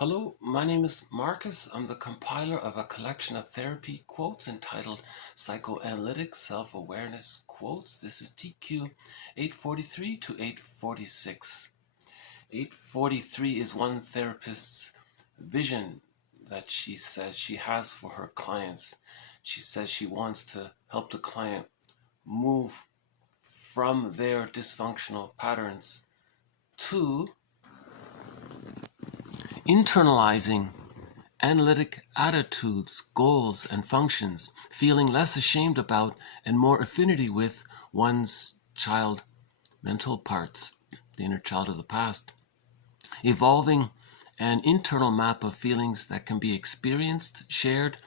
Hello, my name is Marcus. I'm the compiler of a collection of therapy quotes entitled Psychoanalytic Self-Awareness Quotes. This is TQ 843 to 846. 843 is one therapist's vision that she says she has for her clients. She says she wants to help the client move from their dysfunctional patterns to internalizing analytic attitudes, goals, and functions, feeling less ashamed about and more affinity with one's child mental parts, the inner child of the past, evolving an internal map of feelings that can be experienced, shared,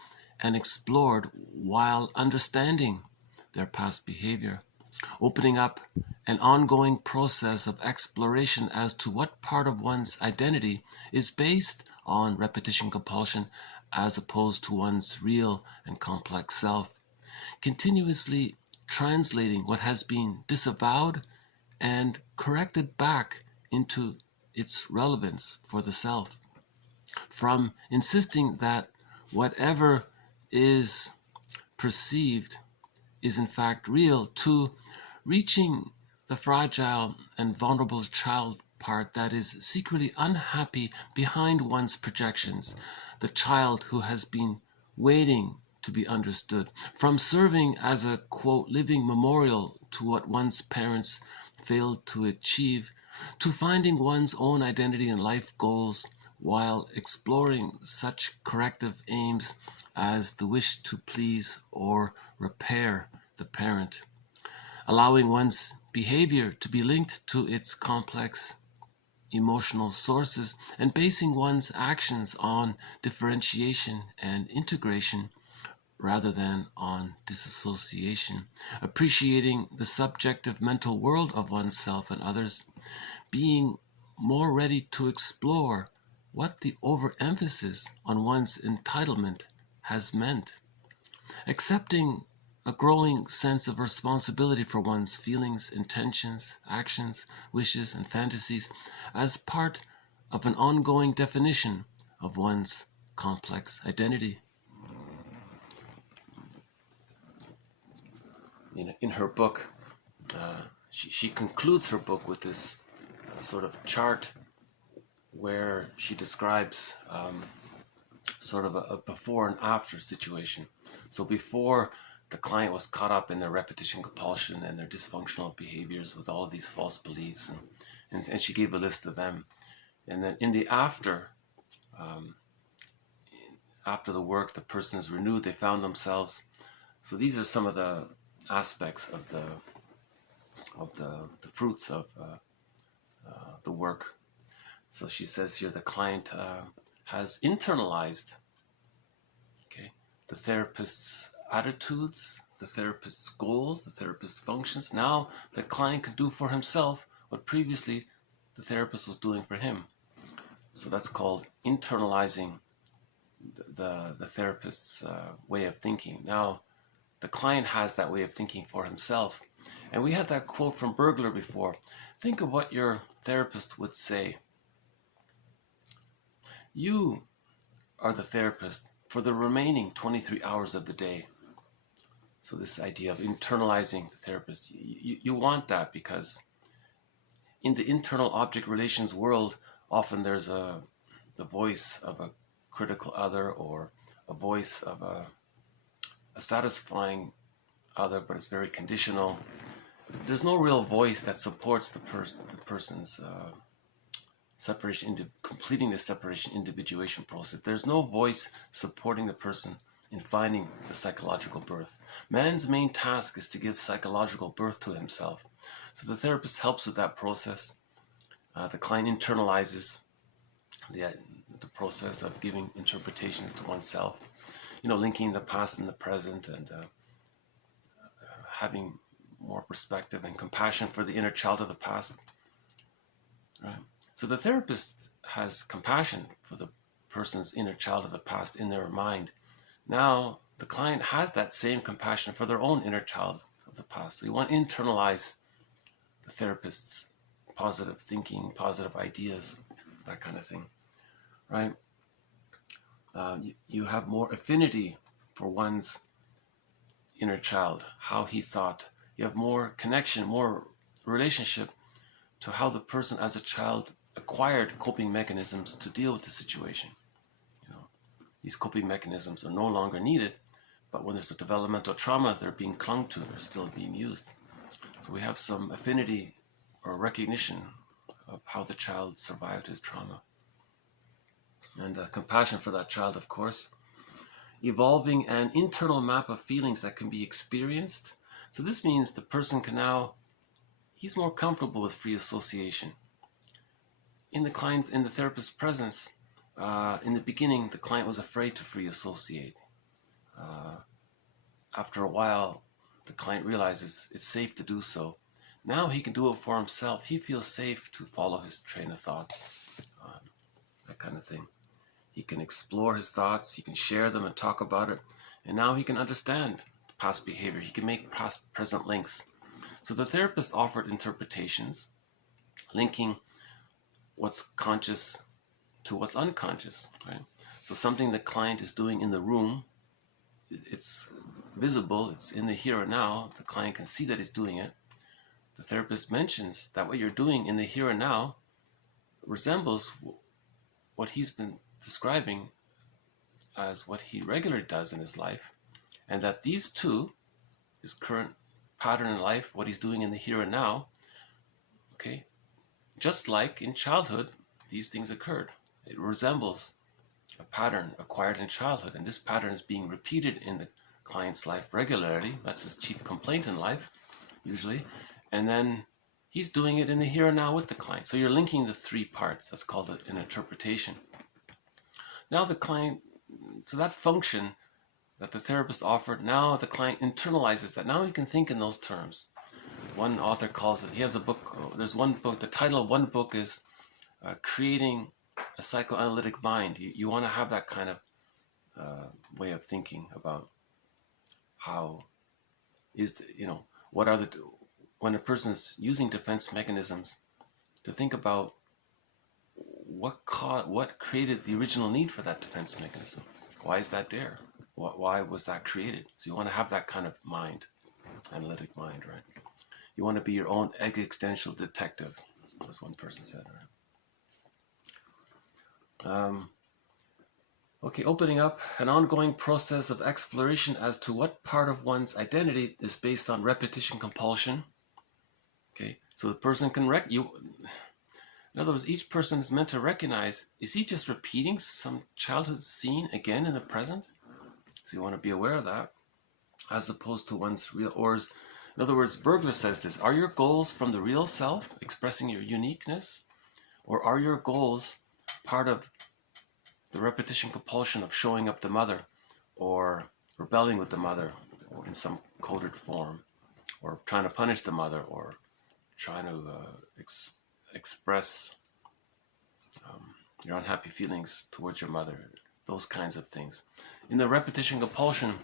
and explored while understanding their past behavior, opening up an ongoing process of exploration as to what part of one's identity is based on repetition compulsion as opposed to one's real and complex self, continuously translating what has been disavowed and corrected back into its relevance for the self, from insisting that whatever is perceived is in fact real to reaching the fragile and vulnerable child part that is secretly unhappy behind one's projections, the child who has been waiting to be understood, from serving as a, quote, living memorial to what one's parents failed to achieve, to finding one's own identity and life goals while exploring such corrective aims as the wish to please or repair the parent, allowing one's behavior to be linked to its complex emotional sources and basing one's actions on differentiation and integration rather than on disassociation, appreciating the subjective mental world of oneself and others, being more ready to explore what the overemphasis on one's entitlement has meant, accepting a growing sense of responsibility for one's feelings, intentions, actions, wishes, and fantasies as part of an ongoing definition of one's complex identity. In her book, she concludes her book with this sort of chart where she describes sort of a before and after situation. So before, the client was caught up in their repetition compulsion and their dysfunctional behaviors with all of these false beliefs, and she gave a list of them. And then in the after the work, the person is renewed, they found themselves. So these are some of the aspects of the fruits of the work. So she says here the client has internalized, okay, the therapist's attitudes, the therapist's goals, the therapist's functions. Now the client can do for himself what previously the therapist was doing for him. So that's called internalizing the therapist's way of thinking. Now the client has that way of thinking for himself. And we had that quote from Burglar before. Think of what your therapist would say. You are the therapist for the remaining 23 hours of the day. So this idea of internalizing the therapist, you want that because in the internal object relations world, often there's the voice of a critical other or a voice of a satisfying other, but it's very conditional. There's no real voice that supports the person's separation, completing the separation individuation process. There's no voice supporting the person in finding the psychological birth. Man's main task is to give psychological birth to himself. So the therapist helps with that process. The client internalizes the process of giving interpretations to oneself, linking the past and the present, and having more perspective and compassion for the inner child of the past. Right? So the therapist has compassion for the person's inner child of the past in their mind. Now the client has that same compassion for their own inner child of the past. So you want to internalize the therapist's positive thinking, positive ideas, that kind of thing. right? You have more affinity for one's inner child, how he thought. You have more connection, more relationship to how the person as a child acquired coping mechanisms to deal with the situation. These coping mechanisms are no longer needed, but when there's a developmental trauma, they're being clung to, they're still being used. So we have some affinity or recognition of how the child survived his trauma. And compassion for that child, of course. Evolving an internal map of feelings that can be experienced. So this means the person can now, he's more comfortable with free association. In the therapist's presence, in the beginning, the client was afraid to free associate. After a while, the client realizes it's safe to do so. Now he can do it for himself. He feels safe to follow his train of thoughts, that kind of thing. He can explore his thoughts, he can share them and talk about it, and now he can understand past behavior. He can make past-present links. So the therapist offered interpretations, linking what's conscious to what's unconscious, right? So something the client is doing in the room, it's visible, it's in the here and now, the client can see that he's doing it. The therapist mentions that what you're doing in the here and now resembles what he's been describing as what he regularly does in his life, and that these two, his current pattern in life, what he's doing in the here and now, okay, just like in childhood, these things occurred. It resembles a pattern acquired in childhood, and this pattern is being repeated in the client's life regularly. That's his chief complaint in life, usually, and then he's doing it in the here and now with the client. So you're linking the three parts. That's called an interpretation. Now the client, so that function that the therapist offered, now the client internalizes that. Now he can think in those terms. One author calls it, he has a book, there's one book, the title of one book is Creating a Psychoanalytic Mind. You want to have that kind of way of thinking about how is, what are when a person's using defense mechanisms, to think about what created the original need for that defense mechanism. Why is that there? Why was that created? So you want to have that kind of mind, analytic mind, right? You want to be your own existential detective, as one person said, right? Okay, opening up an ongoing process of exploration as to what part of one's identity is based on repetition compulsion. Okay, so the person can in other words, each person is meant to recognize, is he just repeating some childhood scene again in the present? So you want to be aware of that, as opposed to one's real, in other words, Bergler says this, are your goals from the real self, expressing your uniqueness, or are your goals part of the repetition compulsion of showing up the mother, or rebelling with the mother, or in some coded form, or trying to punish the mother, or trying to express your unhappy feelings towards your mother, those kinds of things. In the repetition compulsion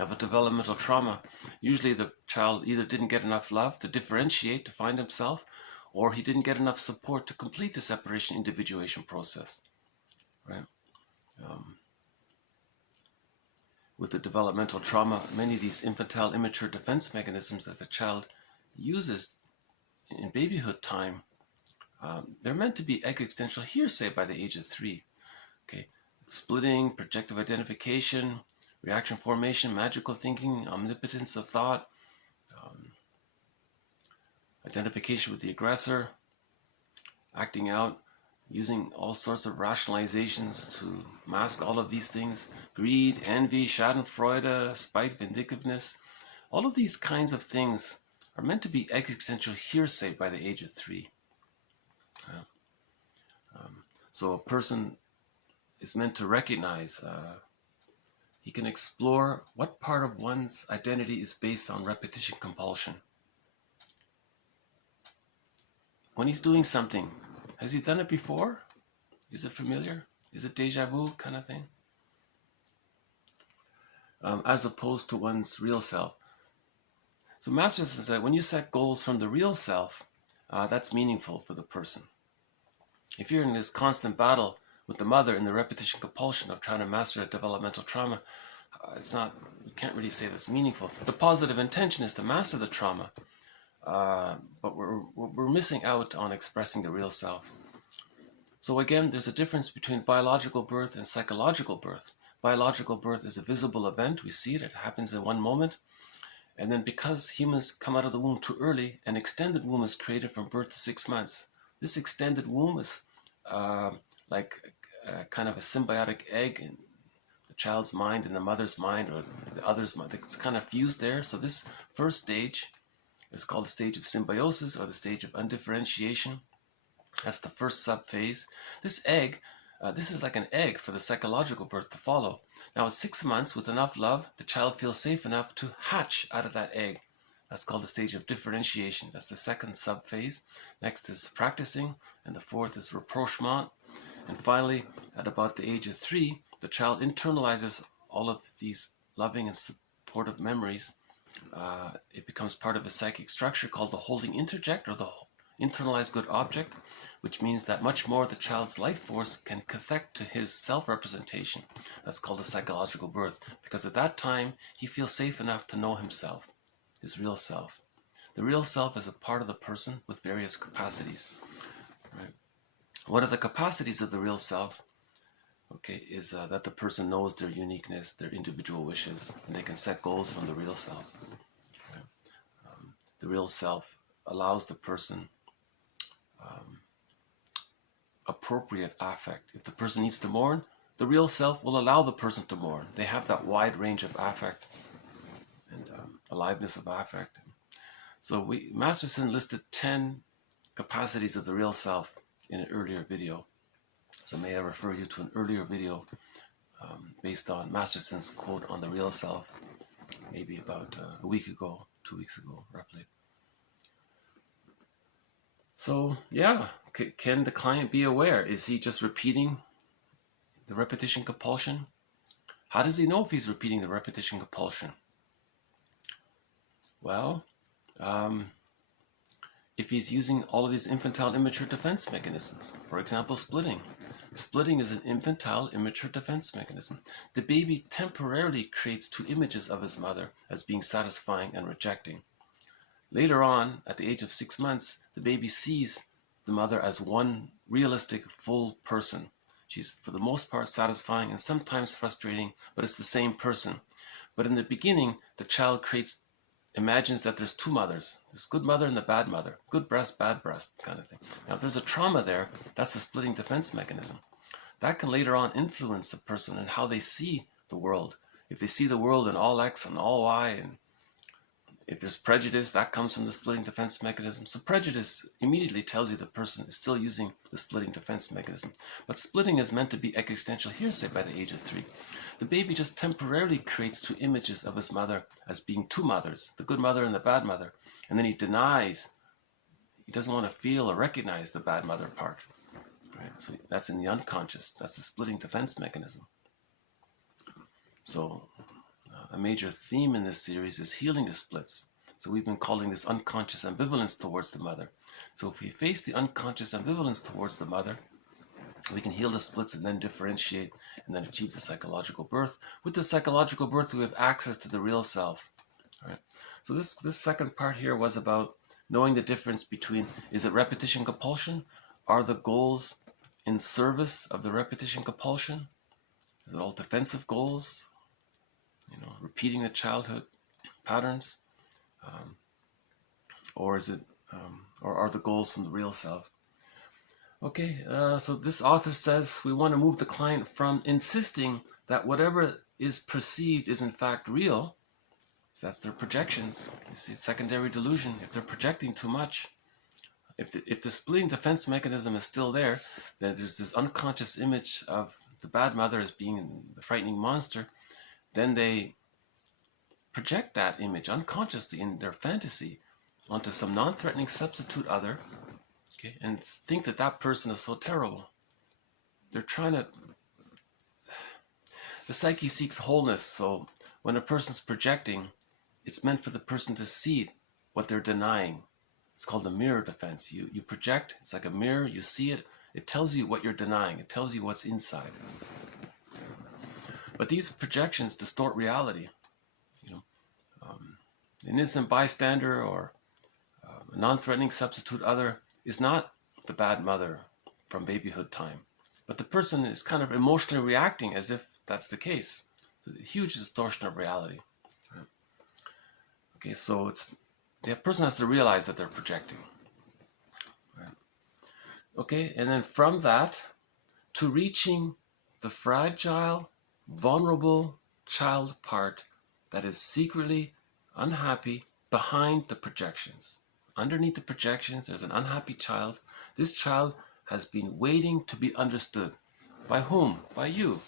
of a developmental trauma, usually the child either didn't get enough love to differentiate, to find himself, or he didn't get enough support to complete the separation individuation process, right? With the developmental trauma, many of these infantile immature defense mechanisms that the child uses in babyhood time, they're meant to be existential hearsay by the age of 3. Okay, splitting, projective identification, reaction formation, magical thinking, omnipotence of thought, identification with the aggressor, acting out, using all sorts of rationalizations to mask all of these things, greed, envy, schadenfreude, spite, vindictiveness. All of these kinds of things are meant to be existential hearsay by the age of 3. So a person is meant to recognize, he can explore what part of one's identity is based on repetition compulsion. When he's doing something, has he done it before? Is it familiar? Is it deja vu kind of thing? As opposed to one's real self. So Masterson said, when you set goals from the real self, that's meaningful for the person. If you're in this constant battle with the mother in the repetition compulsion of trying to master a developmental trauma, we can't really say that's meaningful. The positive intention is to master the trauma, but we're missing out on expressing the real self. So again, there's a difference between biological birth and psychological birth. Biological birth is a visible event. We see it. It happens in one moment. And then because humans come out of the womb too early, an extended womb is created from birth to 6 months. This extended womb is like kind of a symbiotic egg in the child's mind and the mother's mind, or the other's mind. It's kind of fused there. So this first stage is called the stage of symbiosis, or the stage of undifferentiation. That's the first subphase. This egg, this is like an egg for the psychological birth to follow. Now at 6 months, with enough love, the child feels safe enough to hatch out of that egg. That's called the stage of differentiation. That's the second subphase. Next is practicing, and the fourth is rapprochement. And finally, at about the age of 3, the child internalizes all of these loving and supportive memories. It becomes part of a psychic structure called the holding interject, or the internalized good object, which means that much more of the child's life force can connect to his self-representation. That's called the psychological birth, because at that time he feels safe enough to know himself, his real self. The real self is a part of the person with various capacities. Right? One of the capacities of the real self, okay, is that the person knows their uniqueness, their individual wishes, and they can set goals from the real self. Right? The real self allows the person appropriate affect. If the person needs to mourn, the real self will allow the person to mourn. They have that wide range of affect and aliveness of affect. So Masterson listed 10 capacities of the real self in an earlier video. So may I refer you to an earlier video based on Masterson's quote on the real self, maybe about a week ago, 2 weeks ago, roughly. So yeah, can the client be aware? Is he just repeating the repetition compulsion? How does he know if he's repeating the repetition compulsion? Well, if he's using all of these infantile immature defense mechanisms, for example, splitting. Splitting is an infantile immature defense mechanism. The baby temporarily creates 2 images of his mother as being satisfying and rejecting. Later on, at the age of 6 months, the baby sees the mother as one realistic, full person. She's, for the most part, satisfying and sometimes frustrating, but it's the same person. But in the beginning, the child imagines that there's 2 mothers. There's good mother and the bad mother. Good breast, bad breast, kind of thing. Now, if there's a trauma there, that's the splitting defense mechanism. That can later on influence a person and how they see the world. If they see the world in all X and all Y, and if there's prejudice, that comes from the splitting defense mechanism. So prejudice immediately tells you the person is still using the splitting defense mechanism. But splitting is meant to be existential hearsay by the age of 3. The baby just temporarily creates 2 images of his mother as being 2 mothers, the good mother and the bad mother. And then he denies, he doesn't want to feel or recognize the bad mother part. Right? So that's in the unconscious. That's the splitting defense mechanism. So a major theme in this series is healing the splits. So we've been calling this unconscious ambivalence towards the mother. So if we face the unconscious ambivalence towards the mother, we can heal the splits and then differentiate and then achieve the psychological birth. With the psychological birth, we have access to the real self. All right. So this second part here was about knowing the difference between, is it repetition compulsion? Are the goals in service of the repetition compulsion? Is it all defensive goals? Repeating the childhood patterns, or is it, or are the goals from the real self? Okay, so this author says we want to move the client from insisting that whatever is perceived is in fact real. So that's their projections. You see, secondary delusion. If they're projecting too much, if the splitting defense mechanism is still there, then there's this unconscious image of the bad mother as being the frightening monster. Then they project that image unconsciously in their fantasy onto some non-threatening substitute other, okay, and think that that person is so terrible. They're trying to... The psyche seeks wholeness, so when a person's projecting, it's meant for the person to see what they're denying. It's called the mirror defense. You project, it's like a mirror, you see it, It tells you what you're denying. It tells you what's inside. But these projections distort reality. You know, an innocent bystander or a non-threatening substitute other is not the bad mother from babyhood time, but the person is kind of emotionally reacting as if that's the case. So a huge distortion of reality. Right? Okay, so the person has to realize that they're projecting. Right? Okay, and then from that to reaching the fragile, vulnerable child part that is secretly unhappy behind the projections. Underneath the projections, there's an unhappy child. This child has been waiting to be understood. By whom? By you,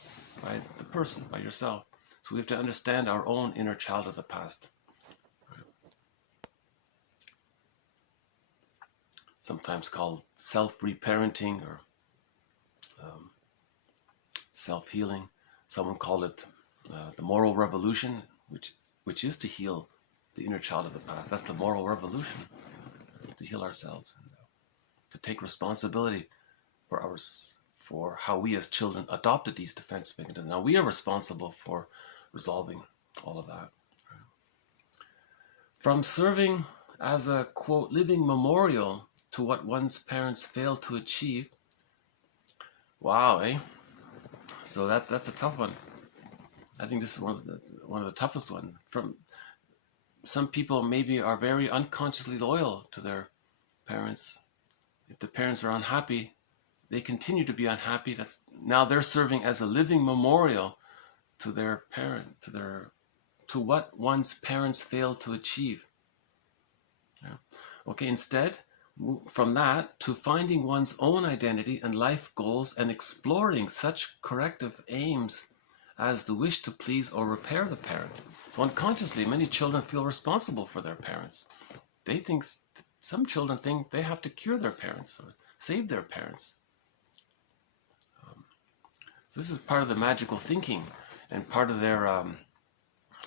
by the person, by yourself. So we have to understand our own inner child of the past. Sometimes called self-reparenting or self-healing. Someone called it the moral revolution, which is to heal the inner child of the past. That's the moral revolution, to heal ourselves and to take responsibility for how we as children adopted these defense mechanisms. Now we are responsible for resolving all of that. From serving as a, quote, living memorial to what one's parents failed to achieve. Wow, eh? So that's a tough one. I think this is one of the toughest ones. From some people maybe are very unconsciously loyal to their parents. If the parents are unhappy, they continue to be unhappy. Now they're serving as a living memorial to their parent, to what one's parents failed to achieve. Yeah. Okay, instead, from that to finding one's own identity and life goals and exploring such corrective aims as the wish to please or repair the parent. So unconsciously, many children feel responsible for their parents. Some children think they have to cure their parents or save their parents. So this is part of the magical thinking and part of their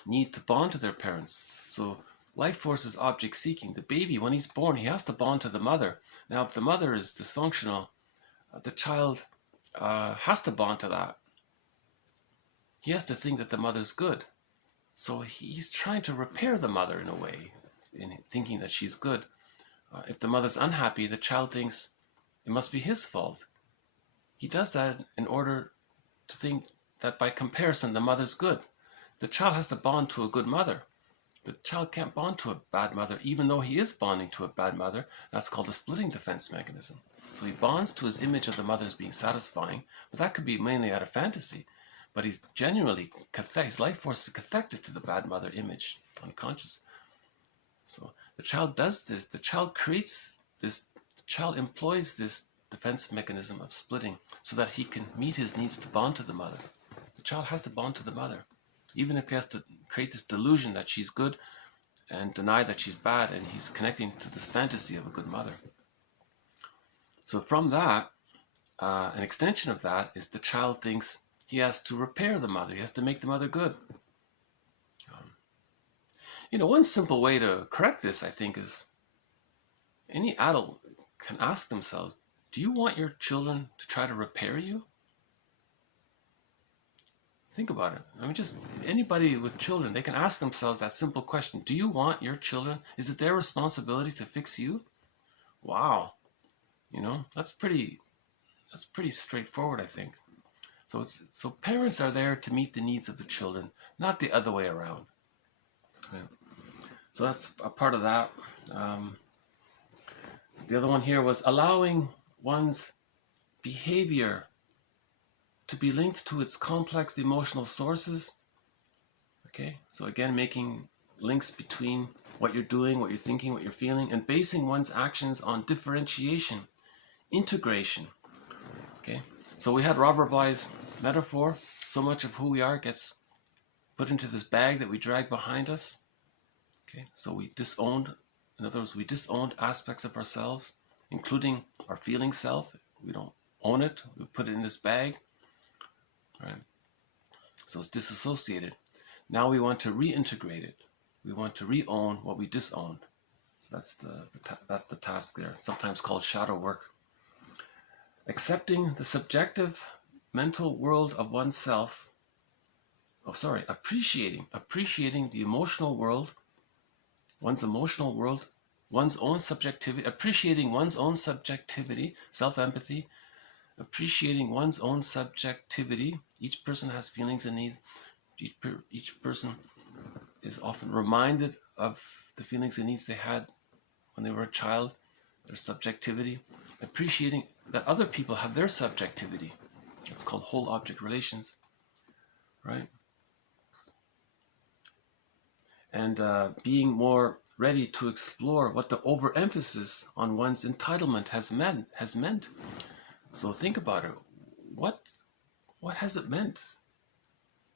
need to bond to their parents. So life force is object seeking. The baby, when he's born, he has to bond to the mother. Now, if the mother is dysfunctional, the child has to bond to that. He has to think that the mother's good. So he's trying to repair the mother in a way, in thinking that she's good. If the mother's unhappy, the child thinks it must be his fault. He does that in order to think that by comparison, the mother's good. The child has to bond to a good mother. The child can't bond to a bad mother, even though he is bonding to a bad mother. That's called a splitting defense mechanism. So he bonds to his image of the mother as being satisfying, but that could be mainly out of fantasy. But he's genuinely, his life force is cathectic to the bad mother image, unconscious. So the child does this, the child creates this, the child employs this defense mechanism of splitting so that he can meet his needs to bond to the mother. The child has to bond to the mother, even if he has to create this delusion that she's good and deny that she's bad, and he's connecting to this fantasy of a good mother. So from that, an extension of that is the child thinks he has to repair the mother. He has to make the mother good. One simple way to correct this, I think, is any adult can ask themselves, do you want your children to try to repair you? Think about it. Just anybody with children, they can ask themselves that simple question. Do you want your children? Is it their responsibility to fix you? Wow. That's pretty straightforward, I think. So parents are there to meet the needs of the children, not the other way around. Right. So that's a part of that. The other one here was allowing one's behavior to be linked to its complex emotional sources. Okay, so again, making links between what you're doing, what you're thinking, what you're feeling, and basing one's actions on differentiation, integration. Okay, so we had Robert Bly's metaphor. So much of who we are gets put into this bag that we drag behind us. Okay, so we disowned, in other words, we disowned aspects of ourselves, including our feeling self. We don't own it. We put it in this bag. Right? So it's disassociated. Now we want to reintegrate it. We want to re-own what we disowned. So that's the task there, sometimes called shadow work. accepting the subjective mental world of oneself. Appreciating the emotional world, one's emotional world, one's own subjectivity, appreciating one's own subjectivity, self-empathy, appreciating one's own subjectivity. Each person has feelings and needs. Each person is often reminded of the feelings and needs they had when they were a child, their subjectivity. Appreciating that other people have their subjectivity. It's called whole object relations, right? And being more ready to explore what the overemphasis on one's entitlement has meant. So think about it. What has it meant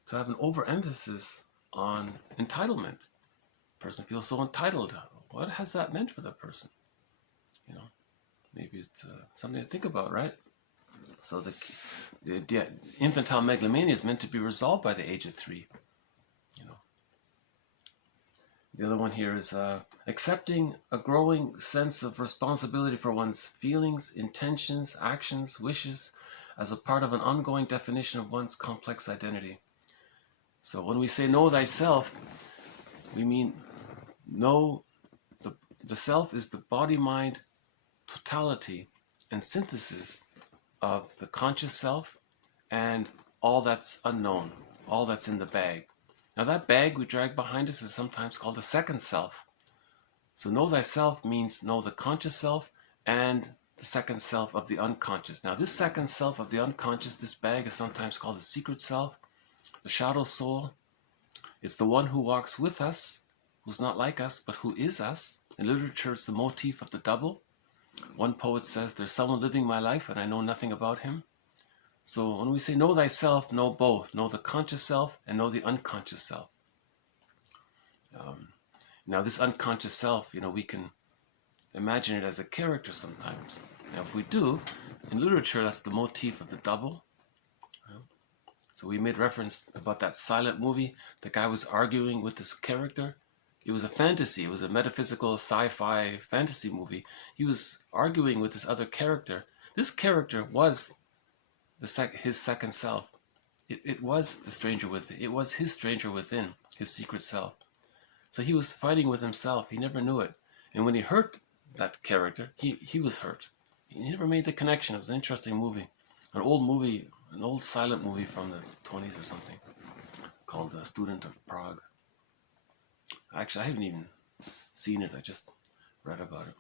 to have an overemphasis on entitlement? A person feels so entitled. What has that meant for the person? You know, maybe it's something to think about, right? So the infantile megalomania is meant to be resolved by the age of 3. You know. The other one here is accepting a growing sense of responsibility for one's feelings, intentions, actions, wishes as a part of an ongoing definition of one's complex identity. So when we say know thyself, we mean know the self is the body-mind totality and synthesis of the conscious self and all that's unknown, all that's in the bag. Now that bag we drag behind us is sometimes called the second self. So know thyself means know the conscious self and the second self of the unconscious. Now this second self of the unconscious, this bag, is sometimes called the secret self, the shadow soul. It's the one who walks with us, who's not like us, but who is us. In literature, it's the motif of the double. One poet says, there's someone living my life and I know nothing about him. So when we say know thyself, know both. Know the conscious self and know the unconscious self. Now this unconscious self, you know, we can imagine it as a character sometimes. Now if we do, in literature, that's the motif of the double. So we made reference about that silent movie. The guy was arguing with this character. It was a fantasy. It was a metaphysical sci-fi fantasy movie. He was arguing with this other character. This character was his second self. It was the stranger within. It was his stranger within, his secret self. So he was fighting with himself. He never knew it. And when he hurt that character, he was hurt. He never made the connection. It was an interesting movie. An old silent movie from the 20s or something called The Student of Prague. Actually, I haven't even seen it. I just read about it.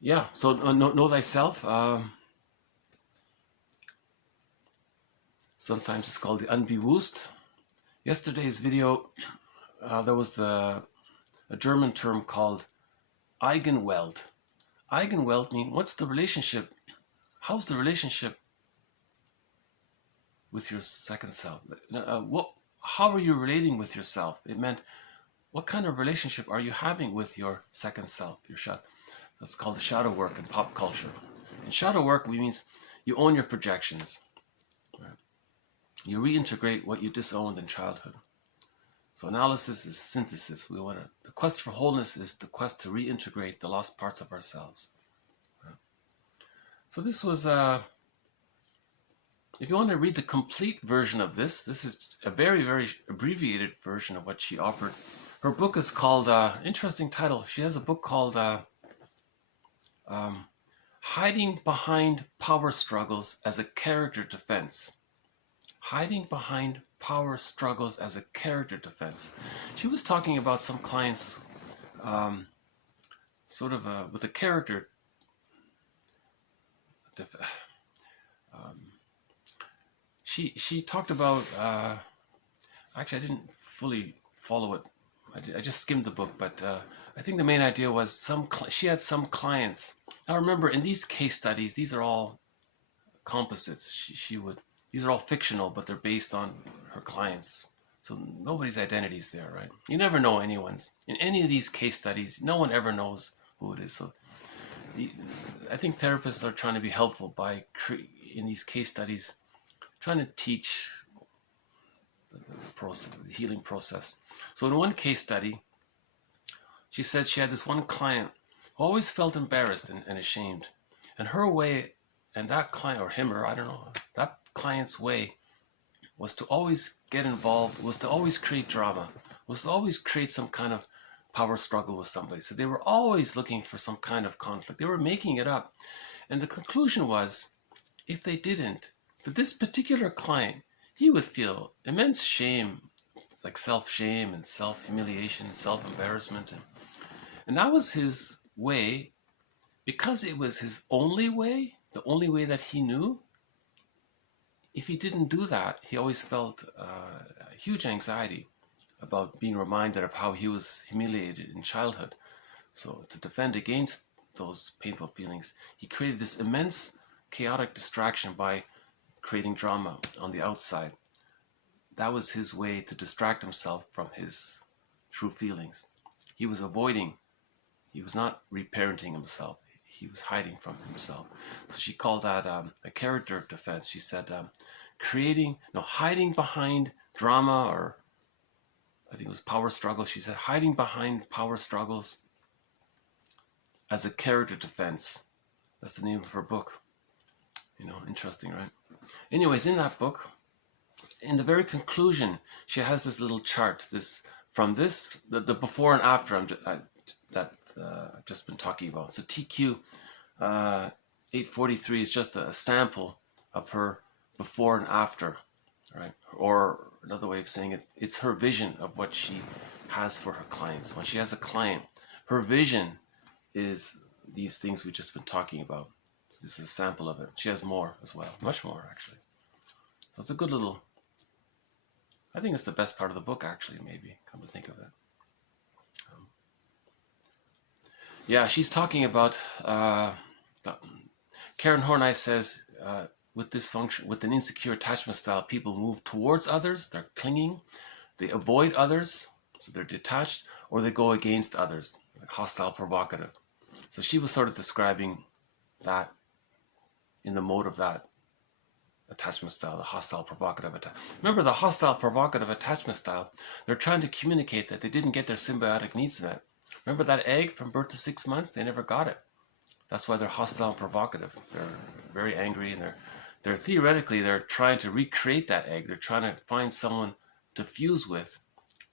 Yeah, so know thyself. Sometimes it's called the unbewusst. Yesterday's video, there was a German term called Eigenwelt. Eigenwelt means what's the relationship? How's the relationship with your second self? How are you relating with yourself? It meant what kind of relationship are you having with your second self? That's called the shadow work in pop culture. In shadow work, we means you own your projections. Right? You reintegrate what you disowned in childhood. So analysis is synthesis. The quest for wholeness is the quest to reintegrate the lost parts of ourselves. Right? So this was, if you want to read the complete version of this is a very, very abbreviated version of what she offered. Her book is called, interesting title. She has a book called Hiding Behind Power Struggles as a Character Defense. Hiding behind power struggles as a character defense. She was talking about some clients with a character she talked about actually I didn't fully follow it. I just skimmed the book, but I think the main idea was she had some clients. Now remember, in these case studies, these are all composites. These are all fictional, but they're based on her clients. So nobody's identity is there, right? You never know anyone's. In any of these case studies, no one ever knows who it is. So I think therapists are trying to be helpful by, in these case studies, trying to teach the process, the healing process. So in one case study, she said she had this one client who always felt embarrassed and ashamed. And her way, and that client, or him, or I don't know, that client's way was to always get involved, was to always create drama, was to always create some kind of power struggle with somebody. So they were always looking for some kind of conflict. They were making it up. And the conclusion was, if they didn't, for this particular client, he would feel immense shame, like self-shame and self-humiliation and self-embarrassment. And that was his way, because it was his only way, the only way that he knew. If he didn't do that, he always felt huge anxiety about being reminded of how he was humiliated in childhood. So to defend against those painful feelings, he created this immense chaotic distraction by creating drama on the outside. That was his way to distract himself from his true feelings. He was avoiding, he was not reparenting himself. He was hiding from himself. So she called that a character defense. She said hiding behind drama, or I think it was power struggles. She said hiding behind power struggles as a character defense. That's the name of her book. Interesting, right? Anyways, in that book, in the very conclusion, she has this little chart. The before and after I've just been talking about. So TQ 843 is just a sample of her before and after, right? Or another way of saying it, it's her vision of what she has for her clients. When she has a client, her vision is these things we've just been talking about. So this is a sample of it. She has more as well, much more actually. So it's a good little, I think it's the best part of the book actually, maybe, come to think of it. Yeah, she's talking about, Karen Horney says, with dysfunction, with an insecure attachment style, people move towards others, they're clinging, they avoid others, so they're detached, or they go against others, like hostile, provocative. So she was sort of describing that in the mode of that attachment style, the hostile, provocative attachment. Remember, the hostile, provocative attachment style, they're trying to communicate that they didn't get their symbiotic needs met. Remember that egg from birth to 6 months? They never got it. That's why they're hostile and provocative. They're very angry, and they're theoretically, they're trying to recreate that egg. They're trying to find someone to fuse with.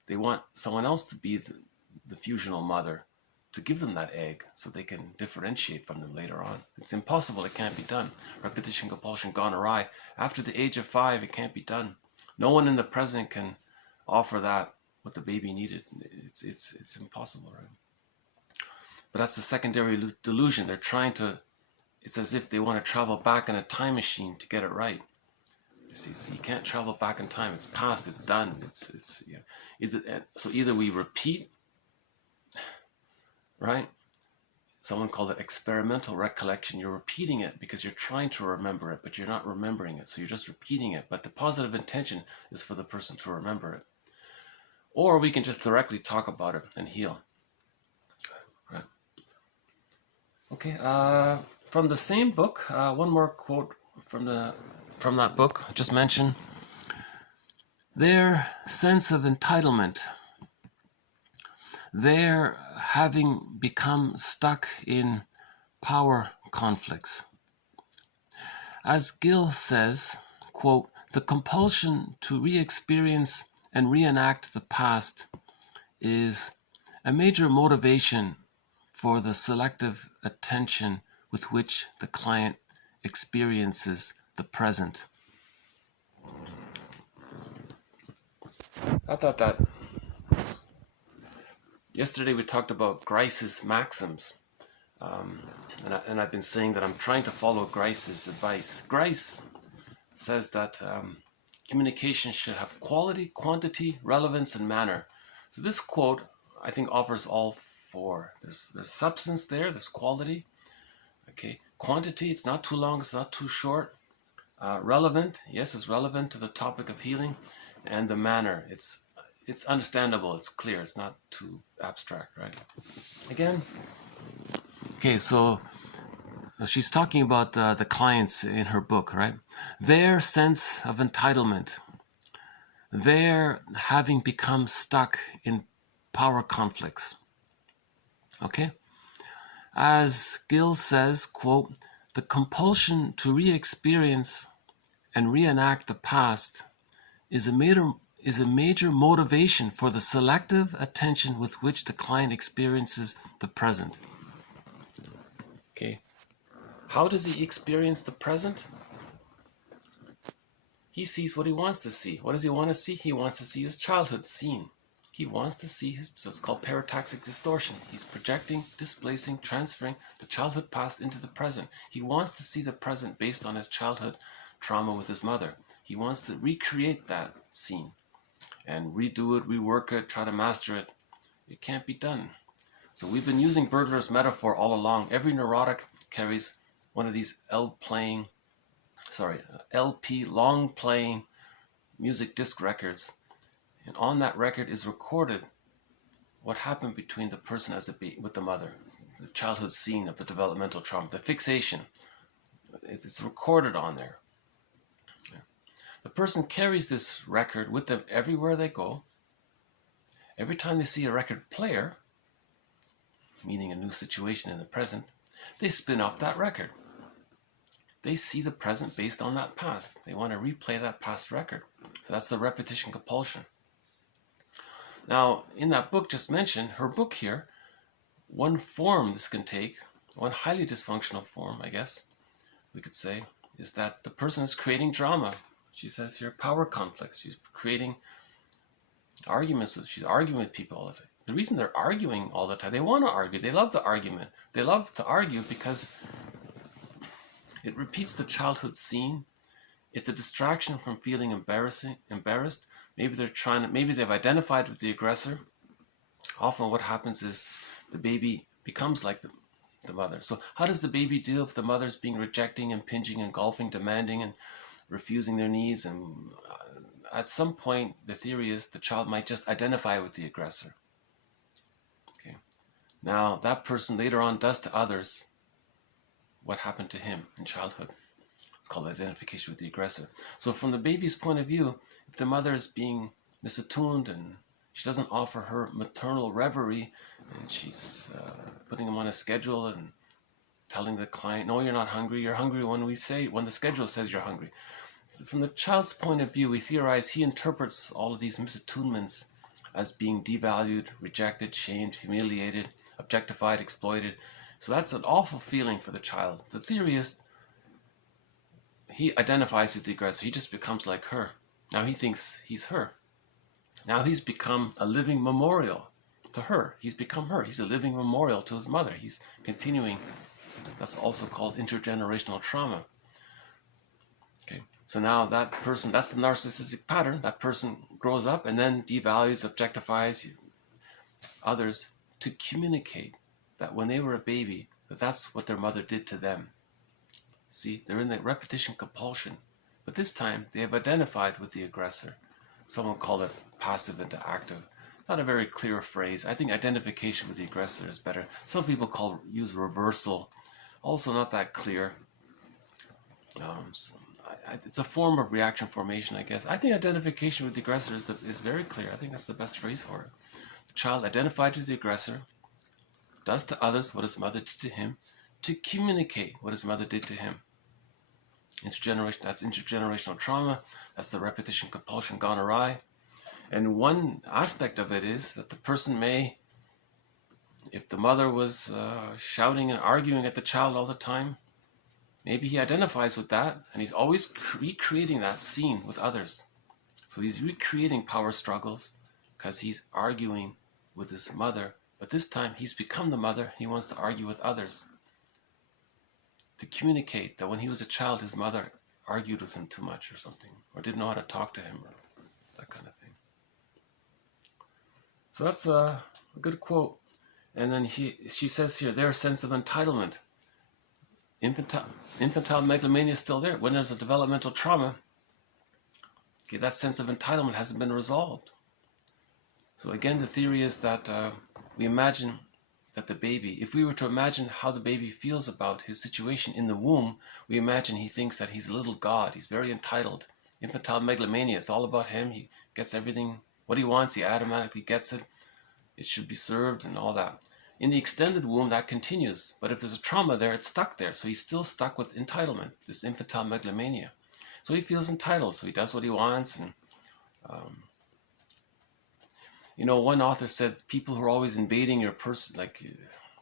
They want someone else to be the fusional mother, to give them that egg so they can differentiate from them later on. It's impossible. It can't be done. Repetition, compulsion gone awry. After the age of 5, it can't be done. No one in the present can offer that, what the baby needed. It's impossible, right? But that's the secondary delusion. They're trying to, it's as if they want to travel back in a time machine to get it right. You see, so you can't travel back in time. It's past, it's done. So either we repeat, right? Someone called it experimental recollection. You're repeating it because you're trying to remember it, but you're not remembering it. So you're just repeating it. But the positive intention is for the person to remember it. Or we can just directly talk about it and heal. Right. Okay. From the same book, one more quote from that book I just mentioned. Their sense of entitlement, their having become stuck in power conflicts. As Gill says, quote, the compulsion to re-experience and reenact the past is a major motivation for the selective attention with which the client experiences the present. I thought that yesterday we talked about Grice's maxims, and I've been saying that I'm trying to follow Grice's advice. Grice says that communication should have quality, quantity, relevance, and manner. So this quote, I think, offers all four. There's substance there, there's quality. Okay, quantity, it's not too long, it's not too short. Relevant, yes, it's relevant to the topic of healing. And the manner, it's understandable, it's clear, it's not too abstract, right? Again, okay, so she's talking about the clients in her book, right? Their sense of entitlement, their having become stuck in power conflicts. Okay? As Gill says, quote, the compulsion to re-experience and reenact the past is a major motivation for the selective attention with which the client experiences the present. Okay. How does he experience the present? He sees what he wants to see. What does he want to see? He wants to see his childhood seen. He wants to see his, so it's called paratoxic distortion. He's projecting, displacing, transferring the childhood past into the present. He wants to see the present based on his childhood trauma with his mother. He wants to recreate that scene and redo it, rework it, try to master it. It can't be done. So we've been using Burglar's metaphor all along. Every neurotic carries one of these LP long playing music disc records. And on that record is recorded what happened between the person with the mother, the childhood scene of the developmental trauma, the fixation. It's recorded on there. The person carries this record with them everywhere they go. Every time they see a record player, meaning a new situation in the present, they spin off that record. They see the present based on that past. They want to replay that past record. So that's the repetition compulsion. Now, in that book just mentioned, her book here, one form this can take, one highly dysfunctional form, I guess we could say, is that the person is creating drama. She says here, power conflicts. She's creating arguments. She's arguing with people all the time. The reason they're arguing all the time, they want to argue. They love the argument. They love to argue because it repeats the childhood scene. It's a distraction from feeling embarrassed. Maybe they've identified with the aggressor. Often what happens is the baby becomes like the mother. So how does the baby deal with the mother's being rejecting, impinging, engulfing, demanding, and refusing their needs? And at some point, the theory is the child might just identify with the aggressor. Okay. Now, that person later on does to others what happened to him in childhood. It's called identification with the aggressor. So from the baby's point of view, if the mother is being misattuned and she doesn't offer her maternal reverie, and she's putting him on a schedule and telling the client, no, you're not hungry, you're hungry when the schedule says you're hungry. So from the child's point of view, we theorize he interprets all of these misattunements as being devalued, rejected, shamed, humiliated, objectified, exploited. So that's an awful feeling for the child. The theory is he identifies with the aggressor. He just becomes like her. Now he thinks he's her. Now he's become a living memorial to her. He's become her. He's a living memorial to his mother. He's continuing. That's also called intergenerational trauma. Okay. So now that person, that's the narcissistic pattern. That person grows up and then devalues, objectifies others to communicate that when they were a baby, that's what their mother did to them. See, they're in the repetition compulsion, but this time they have identified with the aggressor. Someone called it passive into active. Not a very clear phrase. I think identification with the aggressor is better. Some people use reversal. Also not that clear. It's a form of reaction formation, I guess. I think identification with the aggressor is very clear. I think that's the best phrase for it. The child identified with the aggressor does to others what his mother did to him to communicate what his mother did to him. That's intergenerational trauma. That's the repetition compulsion gone awry. And one aspect of it is that the person may, if the mother was shouting and arguing at the child all the time, maybe he identifies with that and he's always recreating that scene with others. So he's recreating power struggles because he's arguing with his mother, but this time he's become the mother. He wants to argue with others to communicate that when he was a child, his mother argued with him too much or something, or didn't know how to talk to him, or that kind of thing. So that's a good quote. And then she says here, their sense of entitlement. Infantile megalomania is still there. When there's a developmental trauma, okay, that sense of entitlement hasn't been resolved. So again, the theory is that we imagine that the baby, if we were to imagine how the baby feels about his situation in the womb, we imagine he thinks that he's a little god. He's very entitled. Infantile megalomania, it's all about him. He gets everything, what he wants, he automatically gets it. It should be served and all that. In the extended womb, that continues. But if there's a trauma there, it's stuck there. So he's still stuck with entitlement, this infantile megalomania. So he feels entitled. So he does what he wants. And, you know, one author said people who are always invading your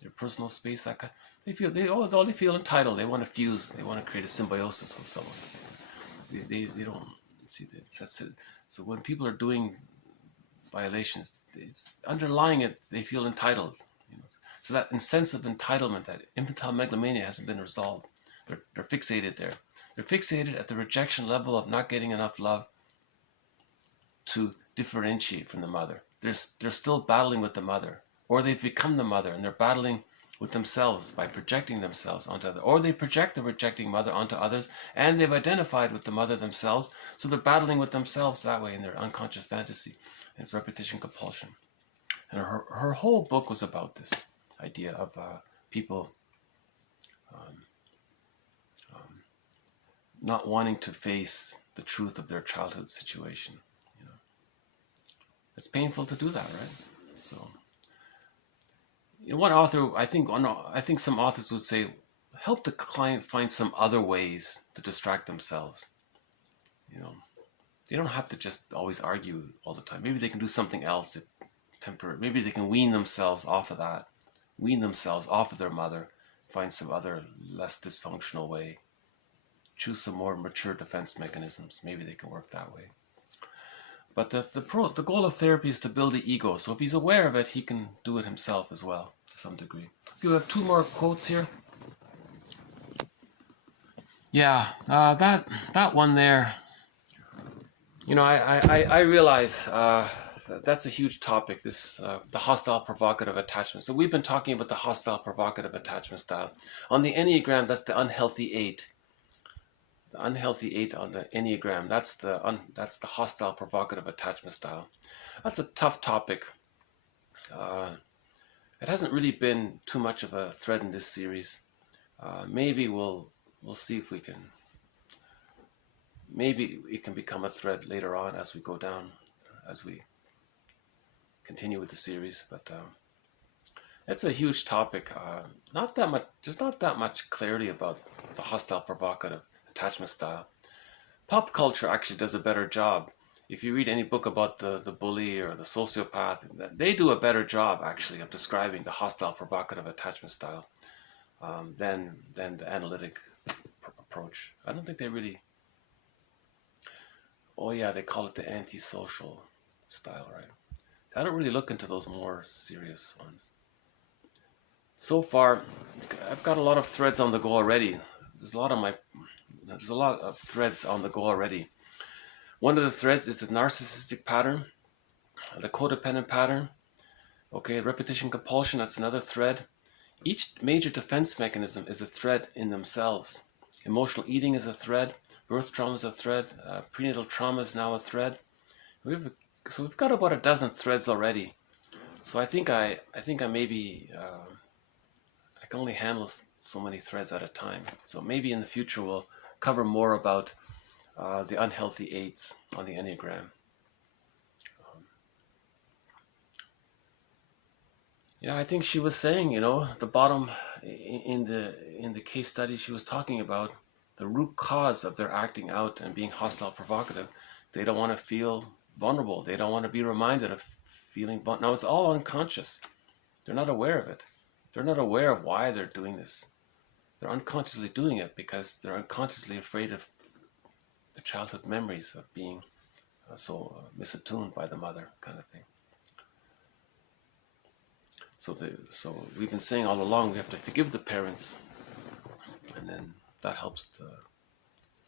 your personal space, that kind, they feel entitled. They want to fuse. They want to create a symbiosis with someone. They don't see that. That's it. So when people are doing violations, it's underlying it. They feel entitled. You know? So that sense of entitlement, that infantile megalomania, hasn't been resolved. They're fixated there. They're fixated at the rejection level of not getting enough love to differentiate from the mother. They're still battling with the mother, or they've become the mother and they're battling with themselves by projecting themselves onto others, or they project the rejecting mother onto others, and they've identified with the mother themselves, so they're battling with themselves that way in their unconscious fantasy. And it's repetition compulsion. And her whole book was about this idea of people not wanting to face the truth of their childhood situation. You know, it's painful to do that, right? So, you know, one author, I think some authors would say, help the client find some other ways to distract themselves. You know, they don't have to just always argue all the time. Maybe they can do something else temporary. Maybe they can wean themselves off of that, wean themselves off of their mother, find some other less dysfunctional way, choose some more mature defense mechanisms. Maybe they can work that way. But the goal of therapy is to build the ego. So if he's aware of it, he can do it himself as well, to some degree. You have two more quotes here. Yeah, that one there. You know, I realize that's a huge topic. This the hostile provocative attachment. So we've been talking about the hostile provocative attachment style. On the Enneagram, that's the unhealthy 8. The unhealthy 8 on the Enneagram, that's the hostile provocative attachment style. That's a tough topic. It hasn't really been too much of a thread in this series. Maybe we'll see if we can. Maybe it can become a thread later on as we go down, as we continue with the series. But it's a huge topic. Not that much. There's not that much clarity about the hostile provocative attachment style. Pop culture actually does a better job. If you read any book about the bully or the sociopath, they do a better job actually of describing the hostile provocative attachment style than the analytic approach. I don't think they really. Oh yeah, they call it the antisocial style, right? So I don't really look into those more serious ones. So far, I've got a lot of threads on the go already. There's a lot of threads on the go already. One of the threads is the narcissistic pattern, the codependent pattern. Okay, repetition compulsion, that's another thread. Each major defense mechanism is a thread in themselves. Emotional eating is a thread. Birth trauma is a thread. Prenatal trauma is now a thread. So we've got about a dozen threads already. So I think I maybe I can only handle so many threads at a time. So maybe in the future we'll cover more about the unhealthy 8s on the Enneagram. Yeah, I think she was saying, you know, the bottom in the case study she was talking about, the root cause of their acting out and being hostile provocative, they don't want to feel vulnerable. They don't want to be reminded of feeling vulnerable. Now, it's all unconscious. They're not aware of it. They're not aware of why they're doing this. They're unconsciously doing it because they're unconsciously afraid of the childhood memories of being so misattuned by the mother, kind of thing. So we've been saying all along we have to forgive the parents, and then that helps to,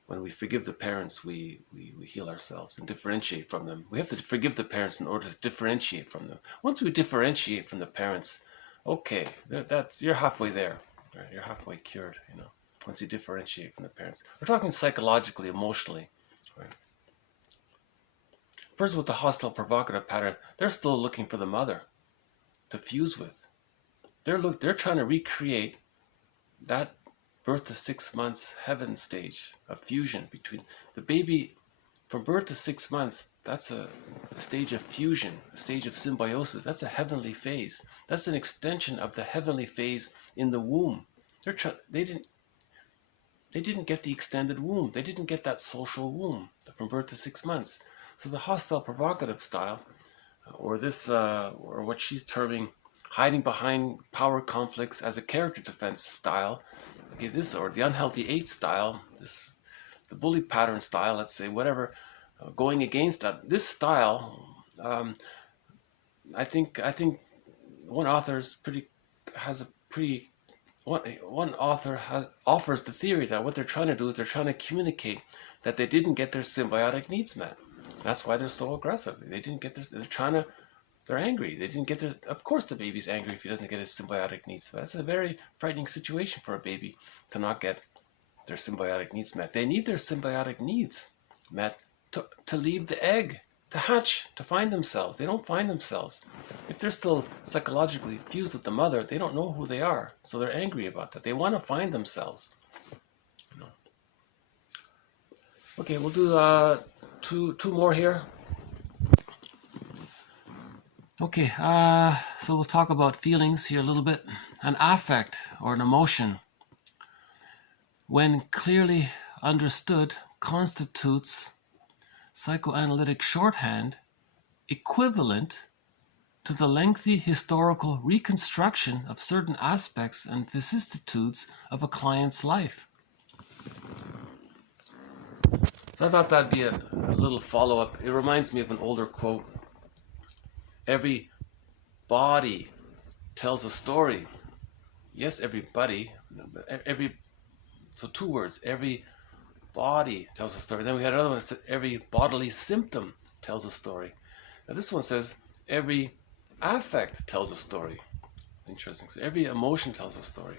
when we forgive the parents, we heal ourselves and differentiate from them. We have to forgive the parents in order to differentiate from them. Once we differentiate from the parents, okay, you're halfway there. Right? You're halfway cured, you know, once you differentiate from the parents. We're talking psychologically, emotionally. Right? Person with the hostile provocative pattern, they're still looking for the mother to fuse with. They're trying to recreate that birth to 6 months heaven stage of fusion between the baby. from birth to 6 months, that's a stage of fusion, a stage of symbiosis. That's a heavenly phase. That's an extension of the heavenly phase in the womb. They didn't get the extended womb. They didn't get that social womb from birth to 6 months. So the hostile provocative style, or what she's terming hiding behind power conflicts as a character defense style, okay, or the unhealthy 8 style, the bully pattern style, let's say, whatever, going against that. This style, I think one author offers the theory that what they're trying to do is they're trying to communicate that they didn't get their symbiotic needs met. That's why they're so aggressive. They're angry. They didn't get their, of course the baby's angry if he doesn't get his symbiotic needs. So that's a very frightening situation for a baby to not get their symbiotic needs met. They need their symbiotic needs met to leave the egg, to hatch, to find themselves. They don't find themselves. If they're still psychologically fused with the mother, they don't know who they are. So they're angry about that. They want to find themselves. Okay, we'll do two more here. Okay, so we'll talk about feelings here a little bit. An affect or an emotion, when clearly understood, constitutes psychoanalytic shorthand equivalent to the lengthy historical reconstruction of certain aspects and vicissitudes of a client's life. So I thought that'd be a little follow-up. It reminds me of an older quote. Every body tells a story. Yes, everybody. So 2 words. Every body tells a story. Then we had another one that said every bodily symptom tells a story. Now this one says every affect tells a story. Interesting. So every emotion tells a story.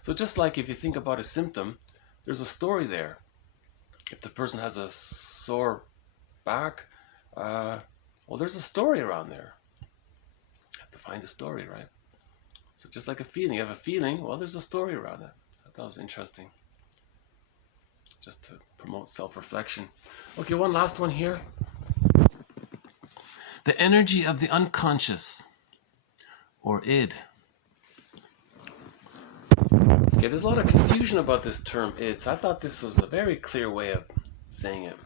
So just like if you think about a symptom, there's a story there. If the person has a sore back, well, there's a story around there. You have to find a story, right? So just like a feeling, you have a feeling, well, there's a story around it. I thought that was interesting. Just to promote self-reflection. Okay, one last one here. The energy of the unconscious, or id. Okay, there's a lot of confusion about this term id, so I thought this was a very clear way of saying it.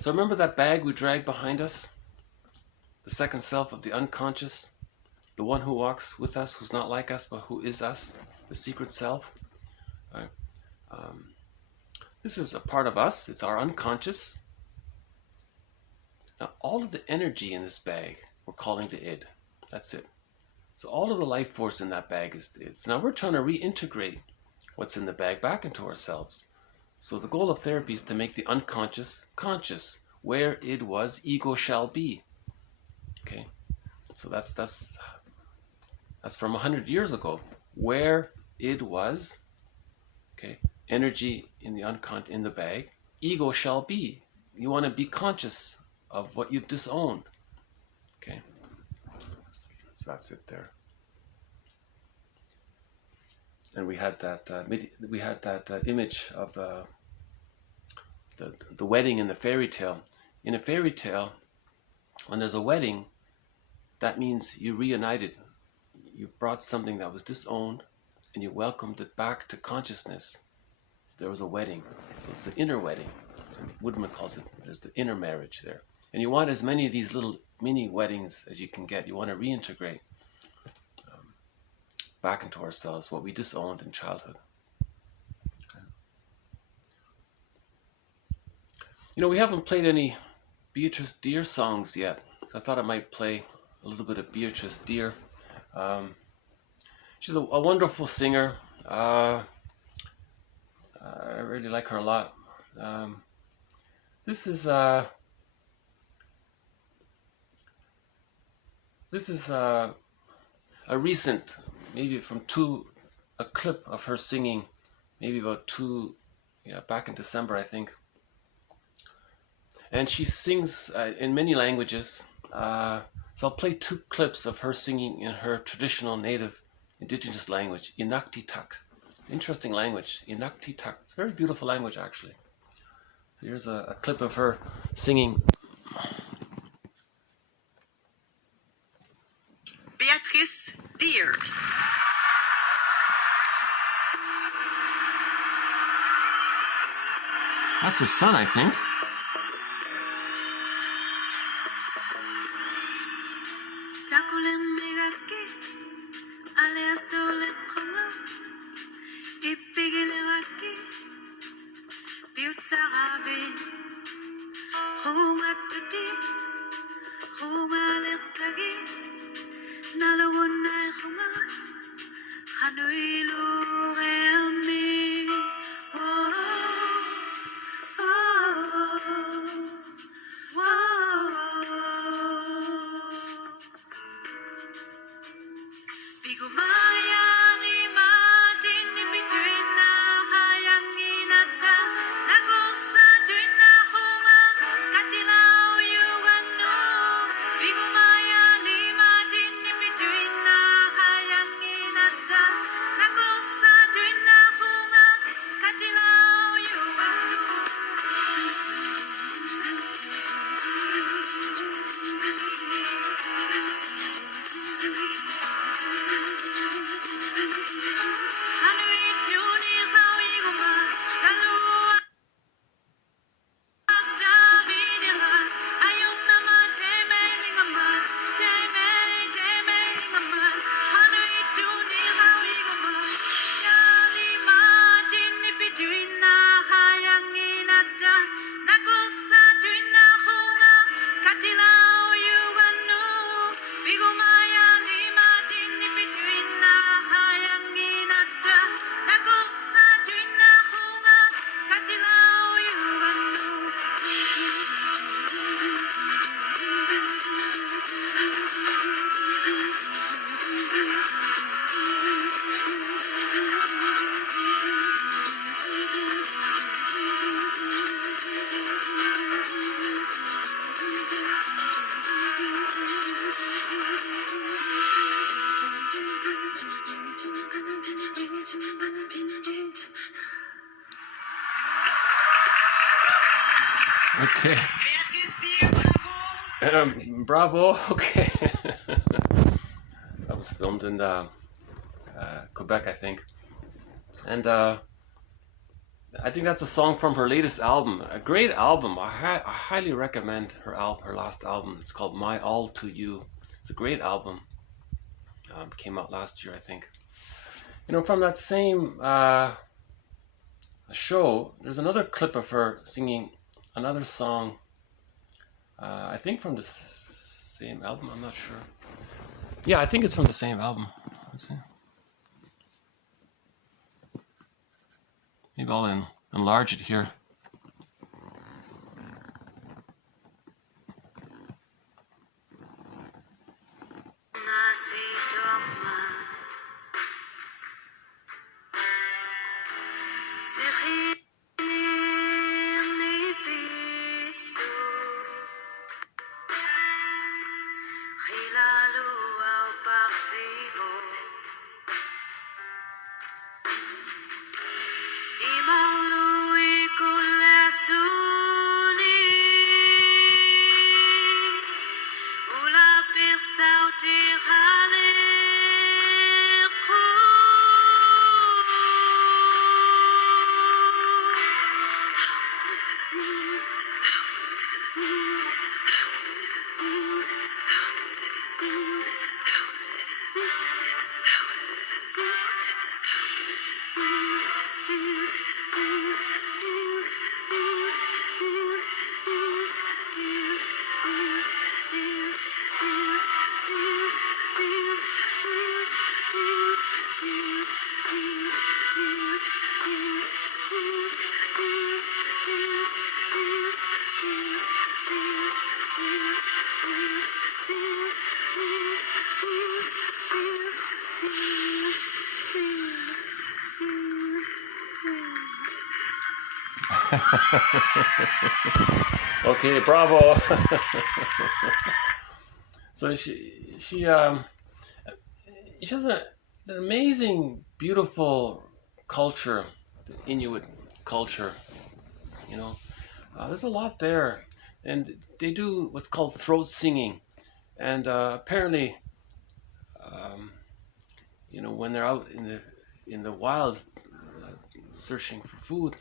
So remember that bag we dragged behind us? The second self of the unconscious? The one who walks with us, who's not like us, but who is us? The secret self? Right. This is a part of us. It's our unconscious. Now, all of the energy in this bag, we're calling the id. That's it. So all of the life force in that bag is the id. So now we're trying to reintegrate what's in the bag back into ourselves. So the goal of therapy is to make the unconscious conscious. Where id was, ego shall be. Okay, so that's from 100 years ago. Where id was, okay, energy in the bag, ego shall be. You want to be conscious of what you've disowned. Okay, so that's it there. And we had that image of the wedding in the fairy tale. In a fairy tale, when there's a wedding, that means you reunited. You brought something that was disowned and you welcomed it back to consciousness. So there was a wedding. So it's the inner wedding. So Woodman calls it, there's the inner marriage there. And you want as many of these little mini weddings as you can get. You want to reintegrate back into ourselves what we disowned in childhood. Okay. You know, we haven't played any Beatrice Deer songs yet, so I thought I might play a little bit of Beatrice Deer. She's a wonderful singer. I really like her a lot. This is a recent, maybe from a clip of her singing, maybe about back in December, I think. And she sings in many languages. So I'll play 2 clips of her singing in her traditional native indigenous language, Inuktitut. Interesting language, Inuktitut. It's a very beautiful language, actually. So here's a clip of her singing. Beatrice, dear. That's her son, I think. Okay. Bravo. Okay. That was filmed in Quebec, I think. And I think that's a song from her latest album. A great album. I highly recommend her last album. It's called My All to You. It's a great album. Came out last year, I think. You know, from that same show, there's another clip of her singing another song. I think from the same album. I'm not sure. Yeah, I think it's from the same album. Let's see. Maybe I'll enlarge it here. Okay, bravo. So she has an amazing, beautiful culture, the Inuit culture. You know, There's a lot there, and they do what's called throat singing, and apparently, um, when they're out in the wilds searching for food,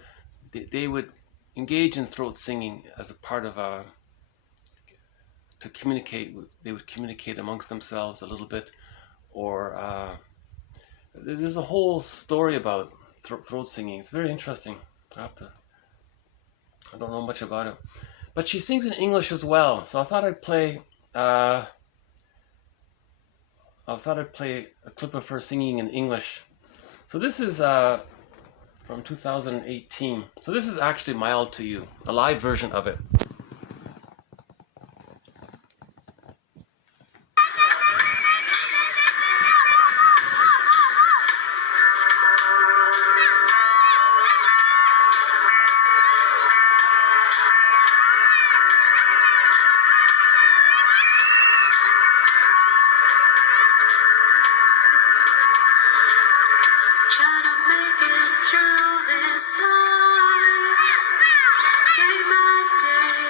they would engage in throat singing as a part of to communicate. They would communicate amongst themselves a little bit, or there's a whole story about throat singing. It's very interesting. I don't know much about it, but she sings in English as well. So I thought I'd play. I thought I'd play a clip of her singing in English. So this is from 2018. So this is actually My All to You, a live version of it. Trying to make it through this life, day by day.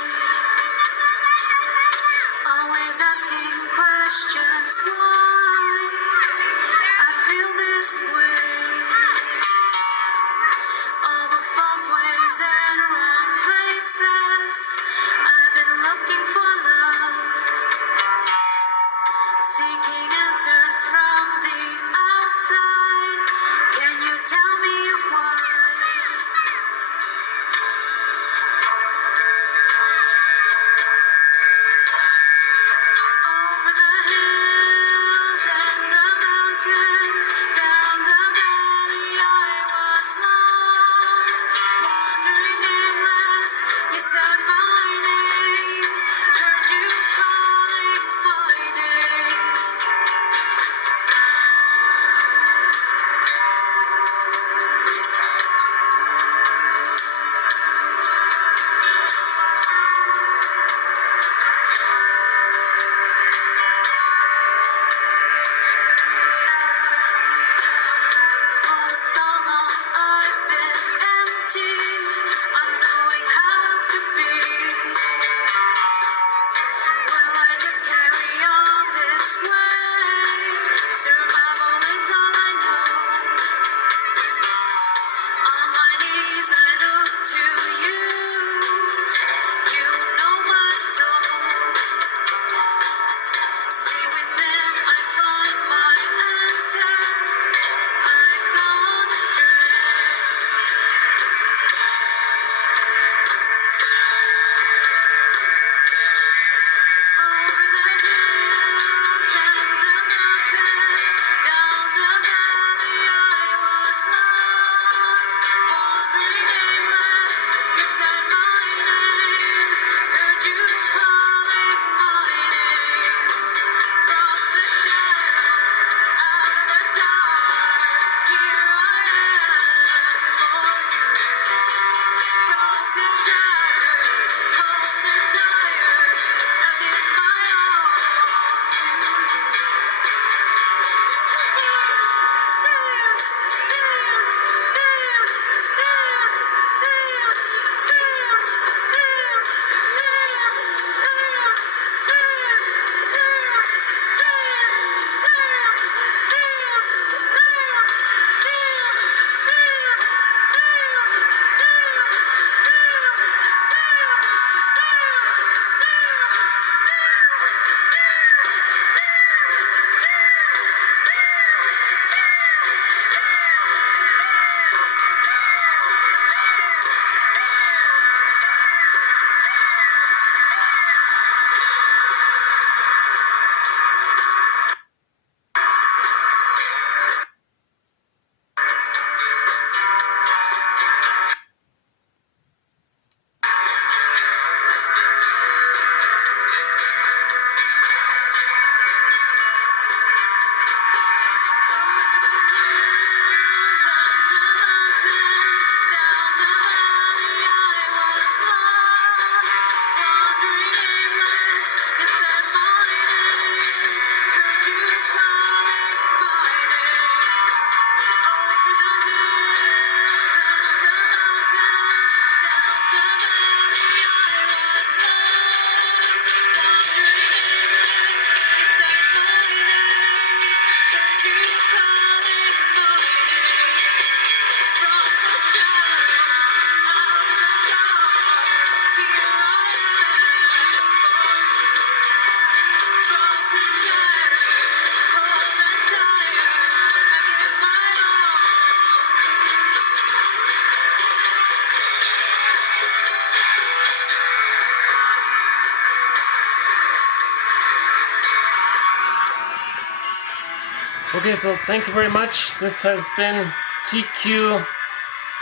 Okay, so thank you very much. This has been TQ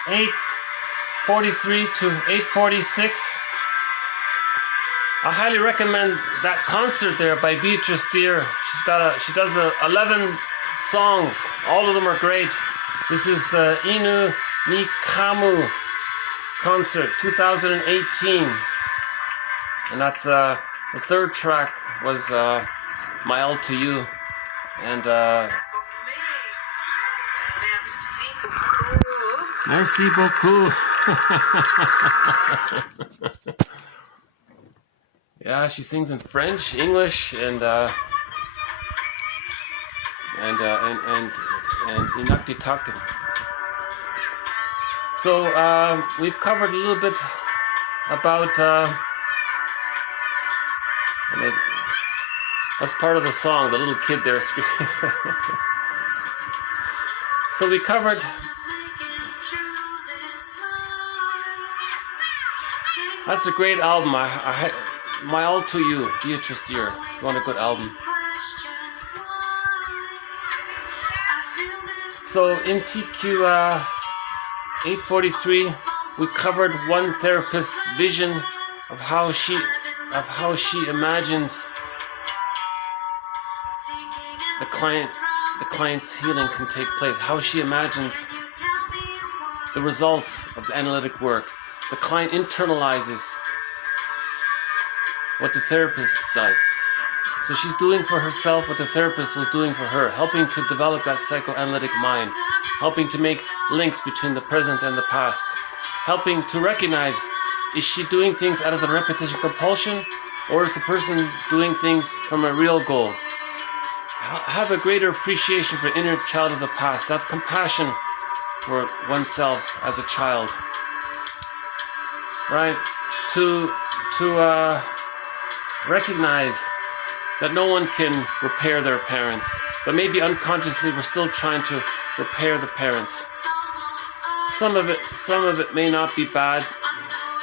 843 to 846. I highly recommend that concert there by Beatrice Deer. She does 11 songs. All of them are great. This is the Inu ni Kamu concert 2018. And that's the third track was My All to You. And merci beaucoup. Yeah, she sings in French, English, and Inuktitut. So we've covered a little bit about. That's part of the song, the little kid there speaking. So we covered that's a great album. My All to You, Beatrice Deer. What a good album. So in TQ 843, we covered one therapist's vision of how she imagines the client's healing can take place, how she imagines the results of the analytic work. The client internalizes what the therapist does. So she's doing for herself what the therapist was doing for her, helping to develop that psychoanalytic mind, helping to make links between the present and the past, helping to recognize, is she doing things out of the repetition compulsion, or is the person doing things from a real goal? Have a greater appreciation for the inner child of the past, have compassion for oneself as a child, right? To recognize that no one can repair their parents, but maybe unconsciously we're still trying to repair the parents. Some of it may not be bad.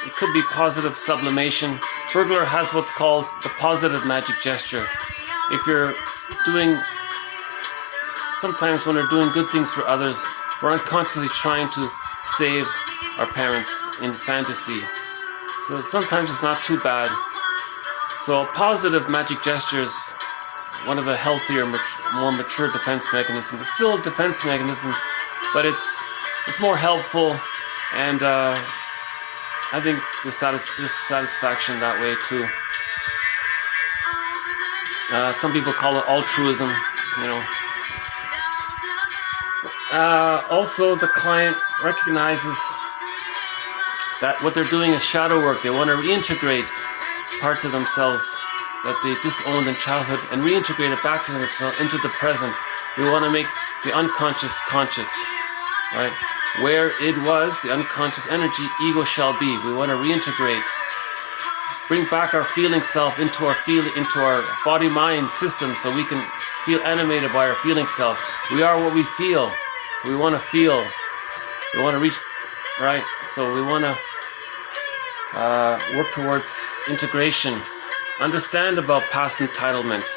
It could be positive sublimation. Burglar has what's called the positive magic gesture. If you're doing, sometimes when we're doing good things for others, we're unconsciously trying to save our parents in fantasy. So sometimes it's not too bad. So positive magic gestures, one of the healthier, more mature defense mechanisms. It's still a defense mechanism, but it's more helpful, and I think there's satisfaction that way too. Some people call it altruism, you know. Also, the client recognizes that what they're doing is shadow work. They want to reintegrate parts of themselves that they disowned in childhood and reintegrate it back to themselves into the present. We want to make the unconscious conscious, right? Where it was, the unconscious energy, ego shall be. We want to reintegrate, bring back our feeling self into our body-mind system, so we can feel animated by our feeling self. We are what we feel. So we want to feel. We want to reach, right? So we want to work towards integration. Understand about past entitlement.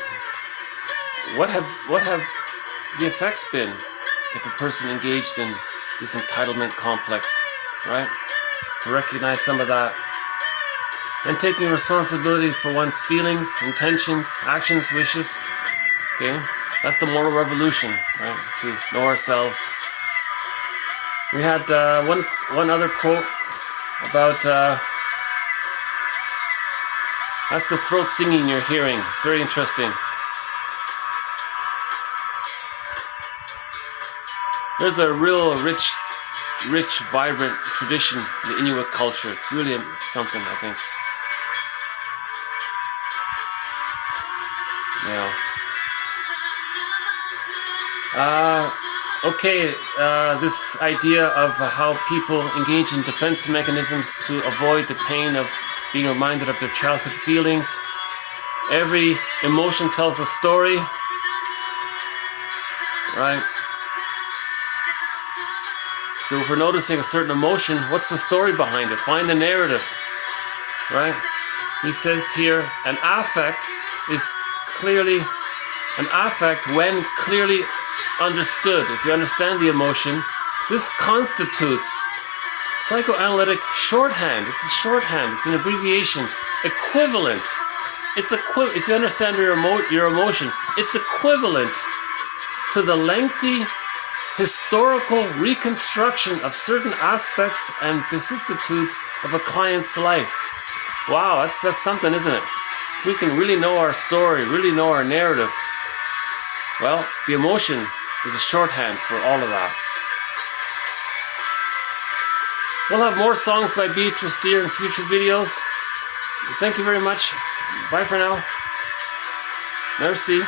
What have the effects been if a person engaged in this entitlement complex, right? To recognize some of that. And taking responsibility for one's feelings, intentions, actions, wishes. Okay? That's the moral revolution, right? To know ourselves. We had one other quote about that's the throat singing you're hearing. It's very interesting. There's a real rich, vibrant tradition in the Inuit culture. It's really something, I think. Yeah. This idea of how people engage in defense mechanisms to avoid the pain of being reminded of their childhood feelings. Every emotion tells a story, right? So if we're noticing a certain emotion, what's the story behind it? Find the narrative, right? He says here, an affect when clearly understood, if you understand the emotion, this constitutes psychoanalytic shorthand. It's a shorthand. It's an abbreviation. Equivalent. It's if you understand your emotion, it's equivalent to the lengthy historical reconstruction of certain aspects and vicissitudes of a client's life. Wow, that's something, isn't it? We can really know our story, really know our narrative. Well, the emotion is a shorthand for all of that. We'll have more songs by Beatrice Deer in future videos. Thank you very much. Bye for now. Merci.